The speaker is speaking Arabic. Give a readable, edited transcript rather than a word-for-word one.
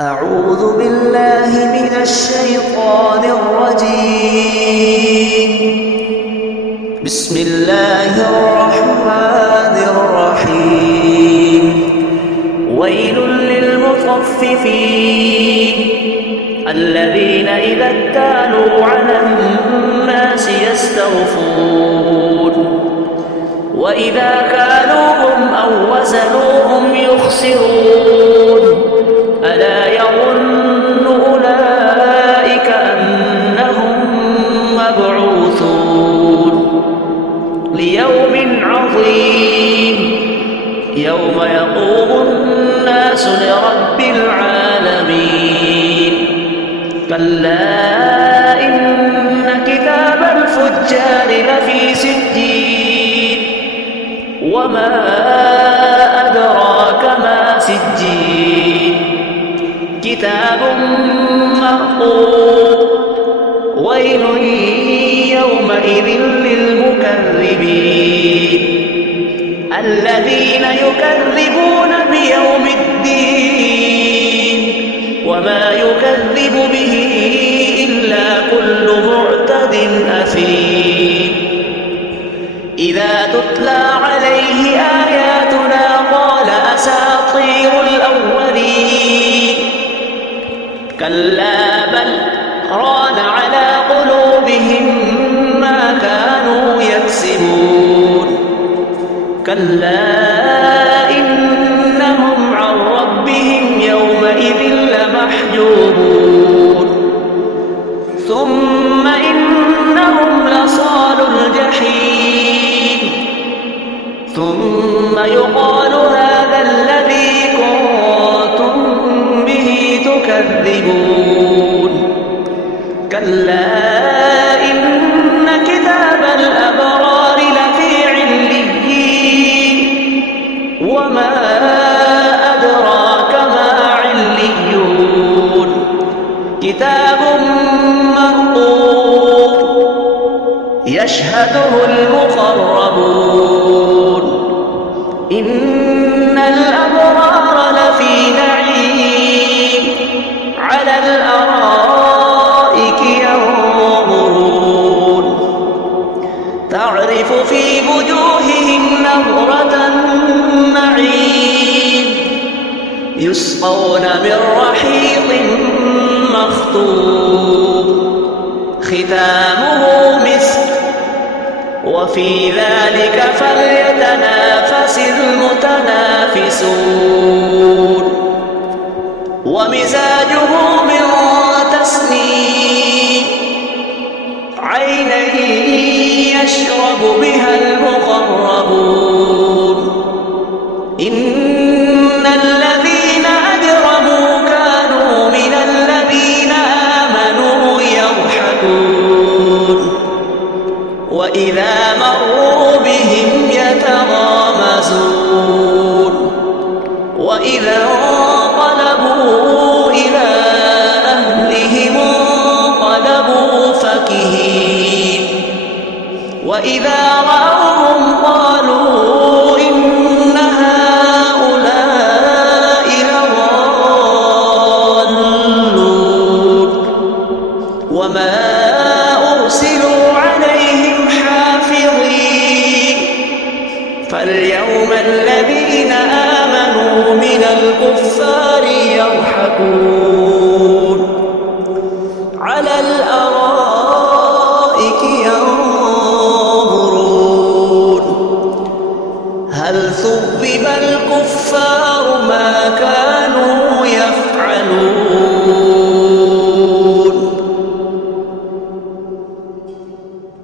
أعوذ بالله من الشيطان الرجيم. بسم الله الرحمن الرحيم. ويل للمطففين الذين إذا اكتالوا على الناس يستوفون وإذا كالوهم أو وزنوهم يخسرون ألا يظن أولئك أنهم مبعوثون ليوم عظيم يوم يقوم الناس لرب العالمين. كلا إن كتاب الفجار لفي سجين وما أدراك ما سجين كتاب مرقوم. ويل يومئذ للمكذبين الذين يكذبون بيوم الدين وما يكذب به إلا كل معتد أثيم. إذا تتلى عليه آياتنا قال أساطير الأولين كلا بل ران على قلوبهم ما كانوا يكسبون. كلا إنهم عن ربهم يومئذ لمحجوبون ثم إنهم لصال الجحيم ثم يقال هذا الذي كنتم به تكذبون. كلا إن كتاب الأبرار لفي عليين وما أدراك ما عليون كتاب مرقوم يشهده المقربون. إن الأبرار لفي نعيم على الأرائك ينظرون تعرف في وجوههم نضرة النعيم يسقون من رحيق مختوم ختامه مسك وفي ذلك فليتنافس المتنافسون. ومزاجه من تسنيم عينا يشرب بها المقربون. إن الذين أجرموا كانوا من الذين آمنوا يضحكون وإذا مروا بهم يتغامزون وإذا انقلبوا إلى أهلهم انقلبوا فكهين وإذا رأوهم قالوا إن هؤلاء لضالون وما أرسلوا عليهم حافظين. فاليوم الذين آمنوا من الكفار يضحكون على الأرائك ينظرون هل ثوب الكفار ما كانوا يفعلون.